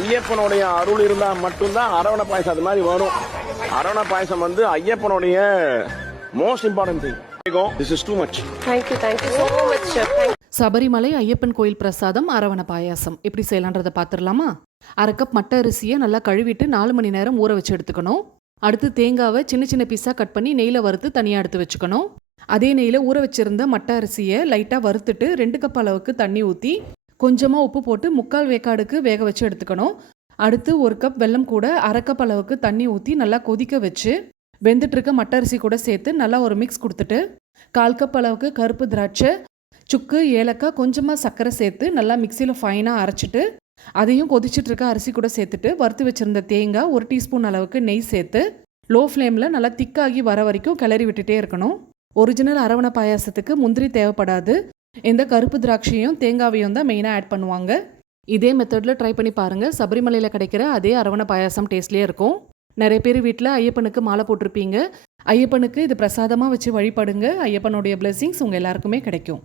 ஐயப்பனுடைய அருள் இருந்தால் மட்டும்தான் அரவண பாயசம் அது மாதிரி வரும். அரவண பாயசம் வந்து ஐயப்பனுடைய most important thing this is too much thank you thank you so much Sabarimala Ayyappan கோயில் பிரசாதம் அரவண பாயாசம். எப்படி செய்யலான்றதை பார்த்துடலாமா? அரை கப் மட்டை அரிசியை நல்லா கழுவிட்டு நாலு மணி நேரம் ஊற வச்சு எடுத்துக்கணும். அடுத்து தேங்காவை சின்ன சின்ன பீஸாக கட் பண்ணி நெய்யில் வறுத்து தனியாக எடுத்து வச்சுக்கணும். அதே நெய்யில் ஊற வச்சிருந்த மட்டை அரிசியை லைட்டாக வறுத்துட்டு ரெண்டு கப் அளவுக்கு தண்ணி ஊற்றி கொஞ்சமாக உப்பு போட்டு முக்கால் வேக்காடுக்கு வேக வச்சு எடுத்துக்கணும். அடுத்து ஒரு கப் வெல்லம் கூட அரை கப் அளவுக்கு தண்ணி ஊற்றி நல்லா கொதிக்க வச்சு வெந்துட்டுருக்க மட்டரிசி அரிசி கூட சேர்த்து நல்லா ஒரு மிக்ஸ் கொடுத்துட்டு கால் கப் அளவுக்கு கருப்பு திராட்சை சுக்கு ஏலக்காய் கொஞ்சமாக சர்க்கரை சேர்த்து நல்லா மிக்சியில் ஃபைனாக அரைச்சிட்டு அதையும் கொதிச்சிட்ருக்க அரிசி கூட சேர்த்துட்டு வறுத்து வச்சுருந்த தேங்காய் ஒரு டீஸ்பூன் அளவுக்கு நெய் சேர்த்து லோ ஃப்ளேமில் நல்லா திக்காகி வர வரைக்கும் கிளறி விட்டுட்டே இருக்கணும். ஒரிஜினல் அரவணை பாயாசத்துக்கு முந்திரி தேவைப்படாது. இந்த கருப்பு திராட்சையும் தேங்காவையும் தான் மெயினாக ஆட் பண்ணுவாங்க. இதே மெத்தடில் ட்ரை பண்ணி பாருங்கள் சபரிமலையில் கிடைக்கிற அதே அரவண பாயாசம் டேஸ்ட்லேயே இருக்கும். நிறைய பேர் வீட்டில் ஐயப்பனுக்கு மாலை போட்டிருப்பீங்க. ஐயப்பனுக்கு இது பிரசாதமாக வச்சு வழிபடுங்க. ஐயப்பனுடைய blessings உங்கள் எல்லாருக்குமே கிடைக்கும்.